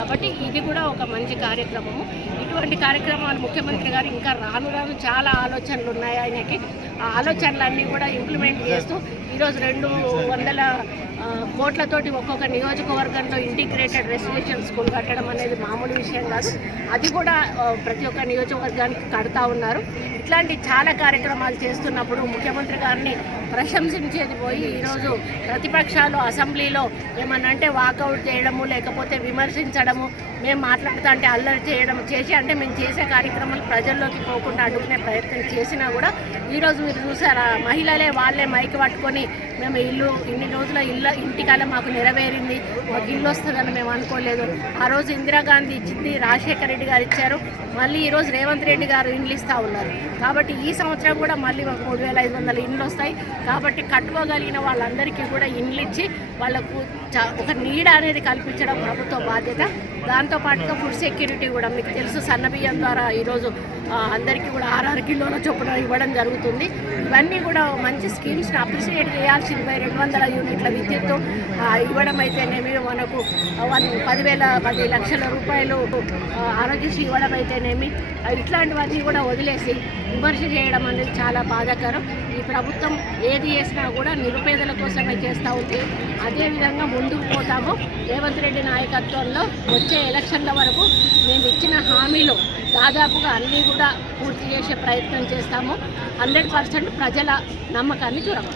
కాబట్టి ఇది కూడా ఒక మంచి కార్యక్రమము. ఇటువంటి కార్యక్రమాలు ముఖ్యమంత్రి గారు ఇంకా రాను రాను చాలా ఆలోచనలు ఉన్నాయి ఆయనకి. ఆ ఆలోచనలన్నీ కూడా ఇంప్లిమెంట్ చేస్తూ ఈరోజు 200 కోట్లతోటి ఒక్కొక్క నియోజకవర్గంలో ఇంటిగ్రేటెడ్ రెసిడెన్షియల్ స్కూల్ కట్టడం అనేది మామూలు విషయం కాదు. అది కూడా ప్రతి ఒక్క నియోజకవర్గానికి కడతా ఉన్నారు. ఇట్లాంటి చాలా కార్యక్రమాలు చేస్తున్నప్పుడు ముఖ్యమంత్రి గారిని ప్రశంసించేది పోయి ఈరోజు ప్రతిపక్షాలు అసెంబ్లీలో ఏమన్నంటే వాకౌట్ చేయడము, లేకపోతే విమర్శించడము, మేము మాట్లాడుతూ అంటే అల్లరి చేయడం అంటే మేము చేసే కార్యక్రమాలు ప్రజల్లోకి పోకుండా అడ్డుకునే ప్రయత్నం చేసినా కూడా ఈరోజు మీరు చూసారా, మహిళలే వాళ్ళే మైక్ పట్టుకొని మేము ఇన్ని రోజుల ఇంటికాల మాకు నెరవేరింది, మాకు ఇల్లు వస్తుందని మేము అనుకోలేదు. ఆ రోజు ఇందిరాగాంధీ ఇచ్చింది, రాజశేఖర రెడ్డి గారు ఇచ్చారు, మళ్ళీ ఈరోజు రేవంత్ రెడ్డి గారు ఇండ్లు ఇస్తూ ఉన్నారు. కాబట్టి ఈ సంవత్సరం కూడా మళ్ళీ మాకు 3500 ఇండ్లు వస్తాయి. కాబట్టి కట్టుకోగలిగిన వాళ్ళందరికీ కూడా ఇండ్లు ఇచ్చి వాళ్ళకు ఒక నీడ అనేది కల్పించడం ప్రభుత్వ బాధ్యత. దాంతోపాటుగా ఫుడ్ సెక్యూరిటీ కూడా మీకు తెలుసు, సన్నబియ్యం ద్వారా ఈరోజు అందరికీ కూడా 6 కిలోల చొప్పున ఇవ్వడం జరుగుతుంది. ఇవన్నీ కూడా మంచి స్కీమ్స్ని అప్రిషియేట్ చేయాల్సింది. 200 యూనిట్ల విద్యుత్తు ఇవ్వడం అయితేనేమి, మనకు 10 లక్షల రూపాయలు ఆరోగ్యశ్రీ ఇవ్వడం అయితేనేమి, ఇట్లాంటివన్నీ కూడా వదిలేసి విమర్శ చేయడం అనేది చాలా బాధాకరం. ఈ ప్రభుత్వం ఏది చేసినా కూడా నిరుపేదల కోసమే చేస్తూ ఉంది. అదేవిధంగా ముందుకు పోతాము. రేవంత్ రెడ్డి నాయకత్వంలో వచ్చే ఎలక్షన్ల వరకు మేము ఇచ్చిన హామీలు దాదాపుగా అన్నీ కూడా పూర్తి చేసే ప్రయత్నం చేస్తాము. 100% ప్రజల నమ్మకాన్ని చూరగొడతాము.